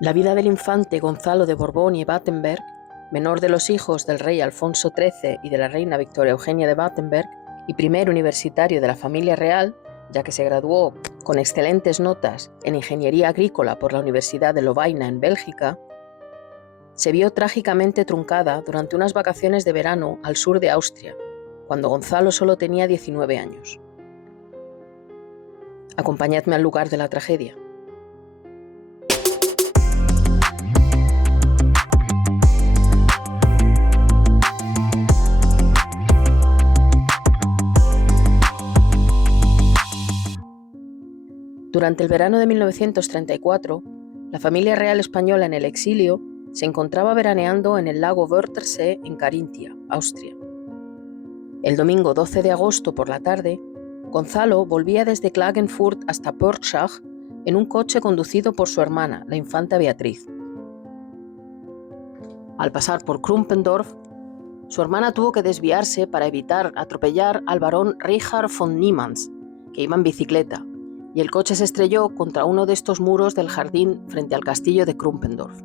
La vida del infante Gonzalo de Borbón y Battenberg, menor de los hijos del rey Alfonso XIII y de la reina Victoria Eugenia de Battenberg, y primer universitario de la familia real, ya que se graduó con excelentes notas en ingeniería agrícola por la Universidad de Lovaina en Bélgica, se vio trágicamente truncada durante unas vacaciones de verano al sur de Austria, cuando Gonzalo solo tenía 19 años. Acompañadme al lugar de la tragedia. Durante el verano de 1934, la familia real española en el exilio se encontraba veraneando en el lago Wörthersee en Carintia, Austria. El domingo 12 de agosto por la tarde, Gonzalo volvía desde Klagenfurt hasta Pörtschach en un coche conducido por su hermana, la infanta Beatriz. Al pasar por Krumpendorf, su hermana tuvo que desviarse para evitar atropellar al barón Richard von Niemann, que iba en bicicleta, y el coche se estrelló contra uno de estos muros del jardín frente al castillo de Krumpendorf.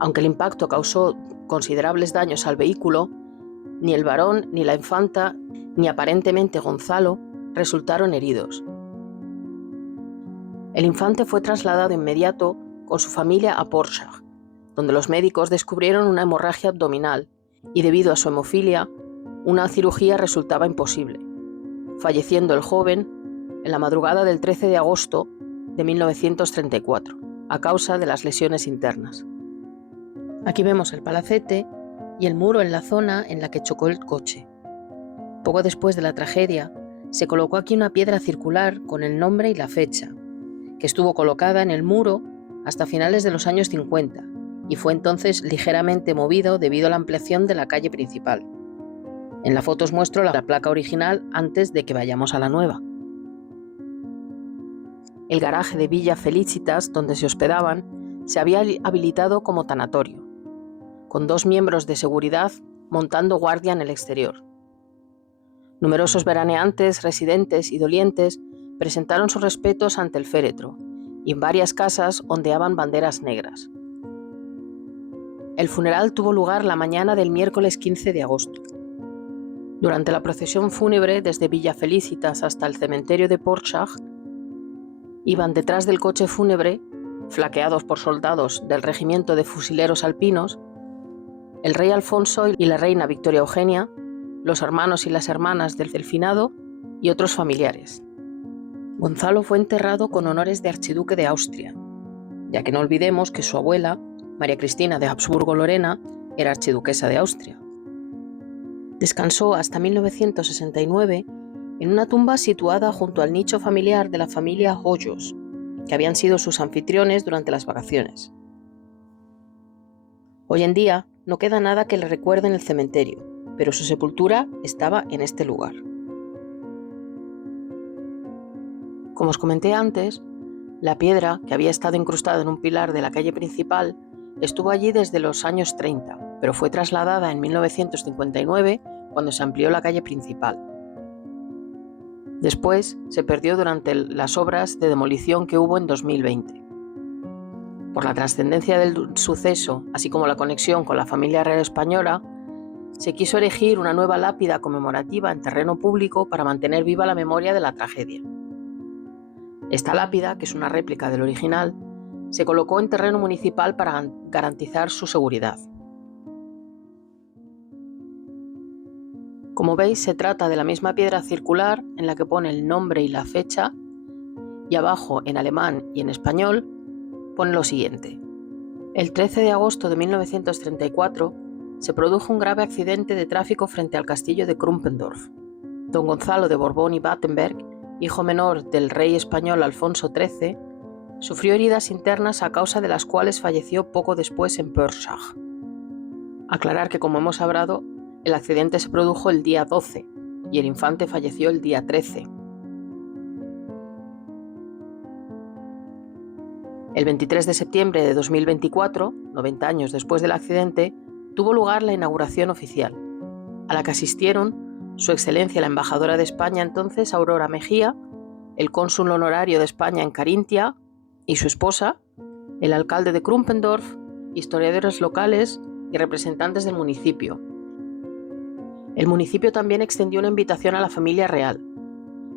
Aunque el impacto causó considerables daños al vehículo, ni el barón, ni la infanta, ni aparentemente Gonzalo resultaron heridos. El infante fue trasladado inmediato con su familia a Pörtschach, donde los médicos descubrieron una hemorragia abdominal y debido a su hemofilia, una cirugía resultaba imposible, falleciendo el joven en la madrugada del 13 de agosto de 1934, a causa de las lesiones internas. Aquí vemos el palacete y el muro en la zona en la que chocó el coche. Poco después de la tragedia, se colocó aquí una piedra circular con el nombre y la fecha, que estuvo colocada en el muro hasta finales de los años 50 y fue entonces ligeramente movido debido a la ampliación de la calle principal. En la foto os muestro la placa original antes de que vayamos a la nueva. El garaje de Villa Felicitas, donde se hospedaban, se había habilitado como tanatorio, con 2 miembros de seguridad montando guardia en el exterior. Numerosos veraneantes, residentes y dolientes presentaron sus respetos ante el féretro, y en varias casas ondeaban banderas negras. El funeral tuvo lugar la mañana del miércoles 15 de agosto. Durante la procesión fúnebre desde Villa Felicitas hasta el cementerio de Pörtschach, iban detrás del coche fúnebre, flanqueados por soldados del regimiento de fusileros alpinos, el rey Alfonso y la reina Victoria Eugenia, los hermanos y las hermanas del finado y otros familiares. Gonzalo fue enterrado con honores de archiduque de Austria, ya que no olvidemos que su abuela, María Cristina de Habsburgo-Lorena, era archiduquesa de Austria. Descansó hasta 1969 en una tumba situada junto al nicho familiar de la familia Hoyos, que habían sido sus anfitriones durante las vacaciones. Hoy en día no queda nada que le recuerde en el cementerio, pero su sepultura estaba en este lugar. Como os comenté antes, la piedra, que había estado incrustada en un pilar de la calle principal, estuvo allí desde los años 30, pero fue trasladada en 1959 cuando se amplió la calle principal. Después se perdió durante las obras de demolición que hubo en 2020. Por la trascendencia del suceso, así como la conexión con la familia real española, se quiso erigir una nueva lápida conmemorativa en terreno público para mantener viva la memoria de la tragedia. Esta lápida, que es una réplica del original, se colocó en terreno municipal para garantizar su seguridad. Como veis, se trata de la misma piedra circular en la que pone el nombre y la fecha, y abajo, en alemán y en español, pone lo siguiente. El 13 de agosto de 1934 se produjo un grave accidente de tráfico frente al castillo de Krumpendorf. Don Gonzalo de Borbón y Battenberg, hijo menor del rey español Alfonso XIII, sufrió heridas internas a causa de las cuales falleció poco después en Pörtschach. Aclarar que, como hemos hablado, el accidente se produjo el día 12 y el infante falleció el día 13. El 23 de septiembre de 2024, 90 años después del accidente, tuvo lugar la inauguración oficial, a la que asistieron Su Excelencia la Embajadora de España entonces, Aurora Mejía, el cónsul honorario de España en Carintia y su esposa, el alcalde de Krumpendorf, historiadores locales y representantes del municipio. El municipio también extendió una invitación a la familia real.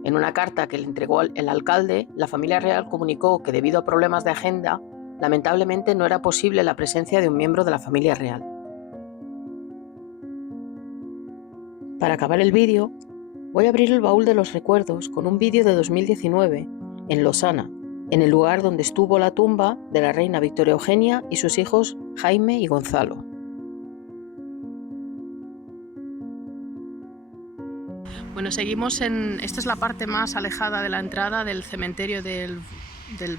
En una carta que le entregó el alcalde, la familia real comunicó que debido a problemas de agenda, lamentablemente no era posible la presencia de un miembro de la familia real. Para acabar el vídeo, voy a abrir el baúl de los recuerdos con un vídeo de 2019 en Lausana, en el lugar donde estuvo la tumba de la reina Victoria Eugenia y sus hijos Jaime y Gonzalo. Bueno, seguimos en... Esta es la parte más alejada de la entrada del cementerio del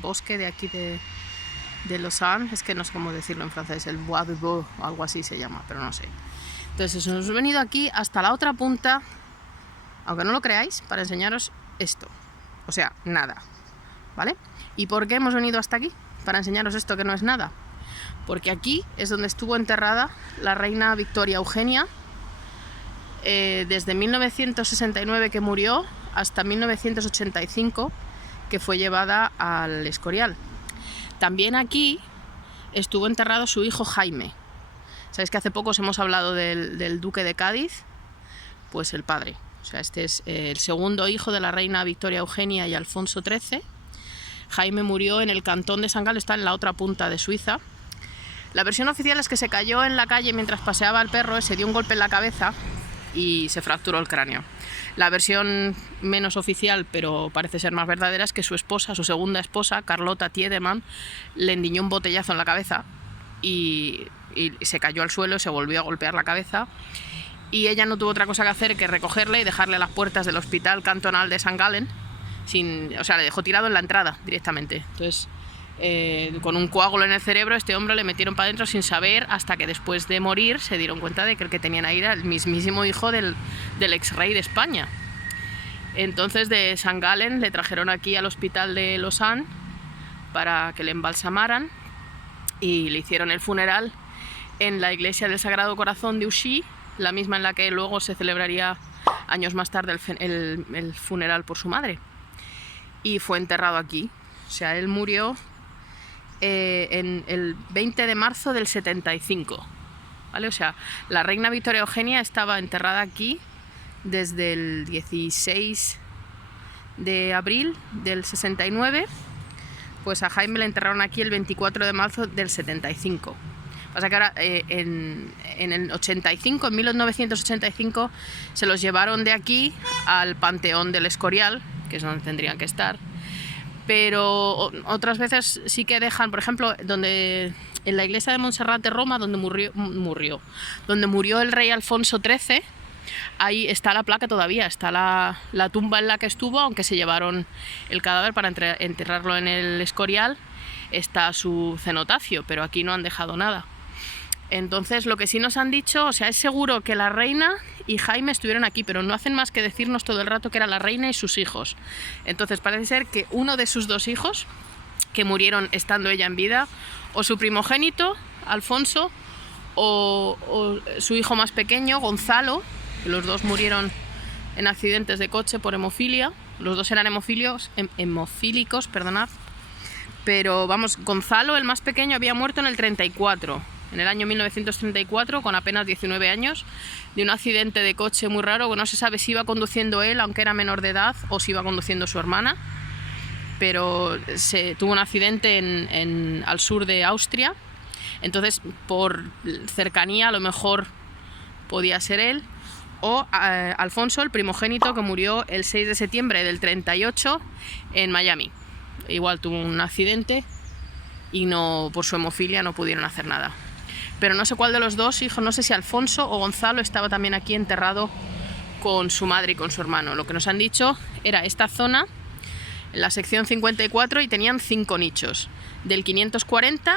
bosque de aquí de Lausanne. Es que no sé cómo decirlo en francés, el Bois de Baux o algo así se llama, pero no sé. Entonces nos hemos venido aquí hasta la otra punta, aunque no lo creáis, para enseñaros esto. O sea, nada, ¿vale? ¿Y por qué hemos venido hasta aquí? Para enseñaros esto que no es nada. Porque aquí es donde estuvo enterrada la reina Victoria Eugenia, desde 1969 que murió hasta 1985 que fue llevada al Escorial. También aquí estuvo enterrado su hijo Jaime. Sabéis que hace poco os hemos hablado del duque de Cádiz, pues el padre. O sea, este es el segundo hijo de la reina Victoria Eugenia y Alfonso XIII. Jaime murió en el cantón de San Galo, está en la otra punta de Suiza. La versión oficial es que se cayó en la calle mientras paseaba el perro, se dio un golpe en la cabeza y se fracturó el cráneo. La versión menos oficial, pero parece ser más verdadera, es que su esposa, su segunda esposa, Carlota Tiedemann, le endiñó un botellazo en la cabeza y se cayó al suelo y se volvió a golpear la cabeza. Y ella no tuvo otra cosa que hacer que recogerle y dejarle a las puertas del hospital cantonal de San Gallen. O sea, le dejó tirado en la entrada directamente. Entonces, con un coágulo en el cerebro, este hombre le metieron para adentro sin saber, hasta que después de morir se dieron cuenta de que el que tenían ahí era el mismísimo hijo del ex rey de España. Entonces de San Gallen le trajeron aquí al hospital de Lausanne para que le embalsamaran y le hicieron el funeral en la iglesia del Sagrado Corazón de Ouchy, la misma en la que luego se celebraría años más tarde el funeral por su madre. Y fue enterrado aquí. O sea, él murió en el 20 de marzo del 75. ¿Vale? O sea, la reina Victoria Eugenia estaba enterrada aquí desde el 16 de abril del 69. Pues a Jaime le enterraron aquí el 24 de marzo del 75. Pasa que ahora en el 85, en 1985, se los llevaron de aquí al Panteón del Escorial, que es donde tendrían que estar. Pero otras veces sí que dejan, por ejemplo, en la iglesia de Montserrat de Roma, donde murió el rey Alfonso XIII, ahí está la placa todavía, está la tumba en la que estuvo, aunque se llevaron el cadáver para enterrarlo en el Escorial, está su cenotafio, pero aquí no han dejado nada. Entonces, lo que sí nos han dicho, o sea, es seguro que la reina y Jaime estuvieron aquí, pero no hacen más que decirnos todo el rato que era la reina y sus hijos. Entonces, parece ser que uno de sus dos hijos, que murieron estando ella en vida, o su primogénito, Alfonso, o su hijo más pequeño, Gonzalo, que los dos murieron en accidentes de coche por hemofilia. Los dos eran hemofílicos, perdonad. Pero vamos, Gonzalo, el más pequeño, había muerto en el 34. En el año 1934, con apenas 19 años, de un accidente de coche muy raro, que no se sabe si iba conduciendo él, aunque era menor de edad, o si iba conduciendo su hermana, pero tuvo un accidente al sur de Austria. Entonces, por cercanía, a lo mejor podía ser él, o Alfonso, el primogénito, que murió el 6 de septiembre del 38 en Miami. Igual tuvo un accidente y por su hemofilia no pudieron hacer nada. Pero no sé cuál de los dos hijos, no sé si Alfonso o Gonzalo, estaba también aquí enterrado con su madre y con su hermano. Lo que nos han dicho era esta zona, en la sección 54, y tenían 5 nichos, del 540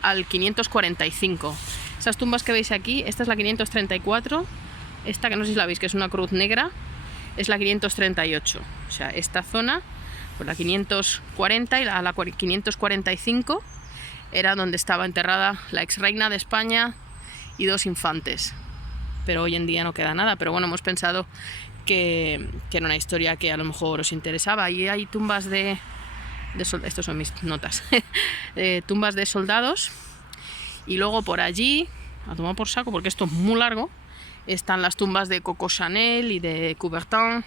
al 545. Esas tumbas que veis aquí, esta es la 534, esta que no sé si la veis, que es una cruz negra, es la 538. O sea, esta zona, pues la 540 y la 545, era donde estaba enterrada la ex reina de España y 2 infantes. Pero hoy en día no queda nada. Pero bueno, hemos pensado que era una historia que a lo mejor os interesaba. Y hay tumbas de estos son mis notas, tumbas de soldados. Y luego por allí, a tomar por saco porque esto es muy largo, están las tumbas de Coco Chanel y de Coubertin,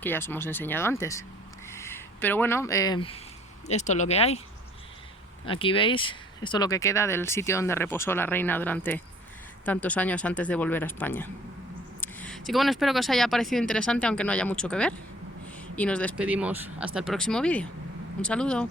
que ya os hemos enseñado antes. Pero bueno, esto es lo que hay. Aquí veis, esto es lo que queda del sitio donde reposó la reina durante tantos años antes de volver a España. Así que bueno, espero que os haya parecido interesante, aunque no haya mucho que ver. Y nos despedimos hasta el próximo vídeo. Un saludo.